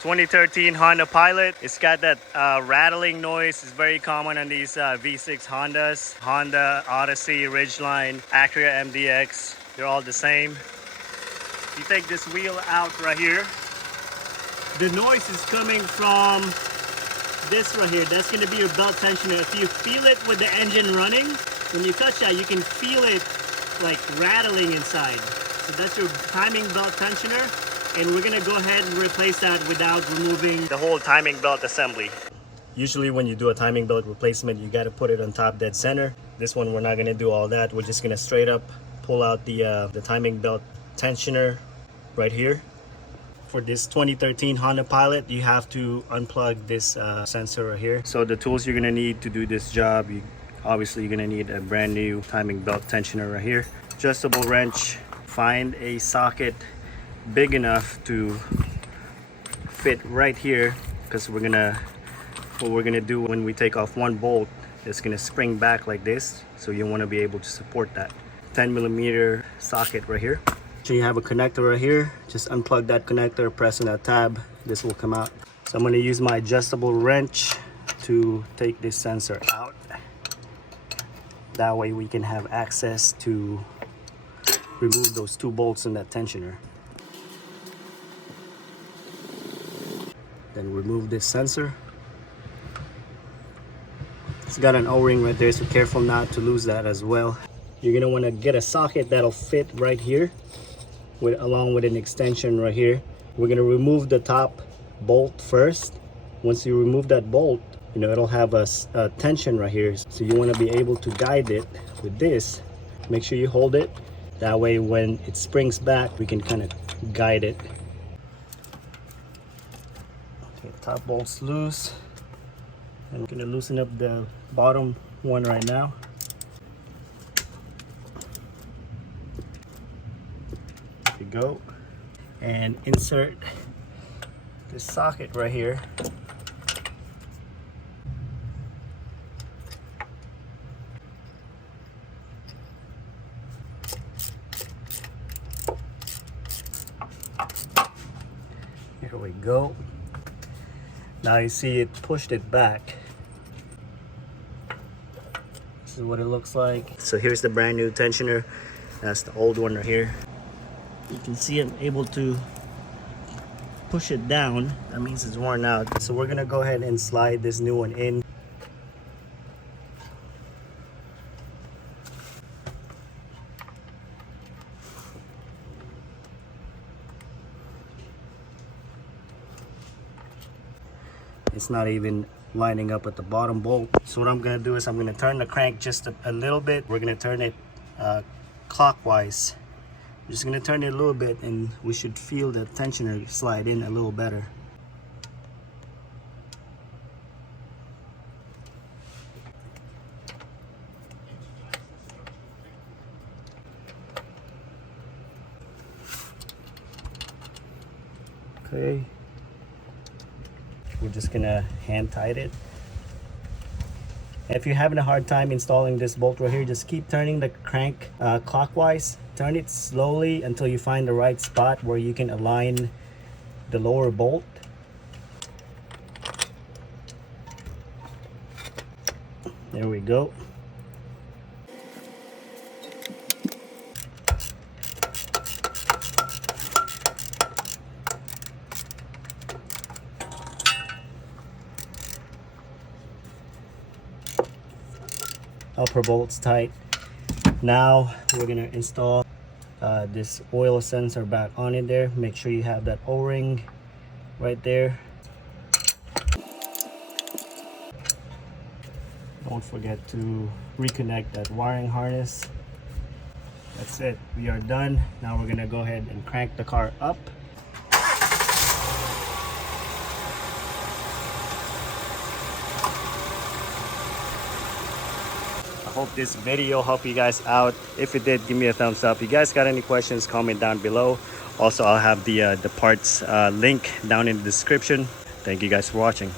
2013 Honda Pilot. It's got that rattling noise. It's very common on these V6 Hondas. Honda, Odyssey, Ridgeline, Acura MDX. They're all the same. You take this wheel out right here. The noise is coming from this right here. That's going to be your belt tensioner. If you feel it with the engine running, when you touch that, you can feel it like rattling inside. So that's your timing belt tensioner. And we're gonna go ahead and replace that without removing the whole timing belt assembly. Usually when you do a timing belt replacement, you gotta put it on top dead center. This one, we're not gonna do all that. We're just gonna straight up pull out the timing belt tensioner right here. For this 2013 Honda Pilot, you have to unplug this sensor right here. So the tools you're gonna need to do this job, obviously you're gonna need a brand new timing belt tensioner right here. Adjustable wrench, find a socket big enough to fit right here, because what we're gonna do when we take off one bolt, it's gonna spring back like this, so you want to be able to support that. 10mm socket right here. So you have a connector right here, just unplug that connector, press on that tab, this will come out. So I'm going to use my adjustable wrench to take this sensor out. That way we can have access to remove those two bolts in that tensioner. Then remove this sensor. It's got an O-ring right there, so careful not to lose that as well. You're gonna want to get a socket that'll fit right here, along with an extension right here. We're gonna remove the top bolt first. Once you remove that bolt, it'll have a tension right here. So you want to be able to guide it with this. Make sure you hold it. That way when it springs back, we can kind of guide it. Okay, top bolt's loose. I'm gonna loosen up the bottom one right now. There you go. And insert this socket right here. Here we go. Now you see it pushed it back. This is what it looks like. So here's the brand new tensioner. That's the old one right here. You can see I'm able to push it down. That means it's worn out. So we're gonna go ahead and slide this new one in. It's not even lining up at the bottom bolt. So what I'm gonna do is I'm gonna turn the crank just a little bit. We're gonna turn it clockwise. I'm just gonna turn it a little bit and we should feel the tensioner slide in a little better. Okay. We're just gonna hand tight it. If you're having a hard time installing this bolt right here, just keep turning the crank clockwise. Turn it slowly until you find the right spot where you can align the lower bolt. There we go. Upper bolt's tight. Now we're gonna install this oil sensor back on in there. Make sure you have that O-ring right there. Don't forget to reconnect that wiring harness. That's it, we are done. Now we're gonna go ahead and crank the car up. I hope this video helped you guys out. If it did, give me a thumbs up. If you guys got any questions, comment down below. Also, I'll have the parts link down in the description. Thank you guys for watching.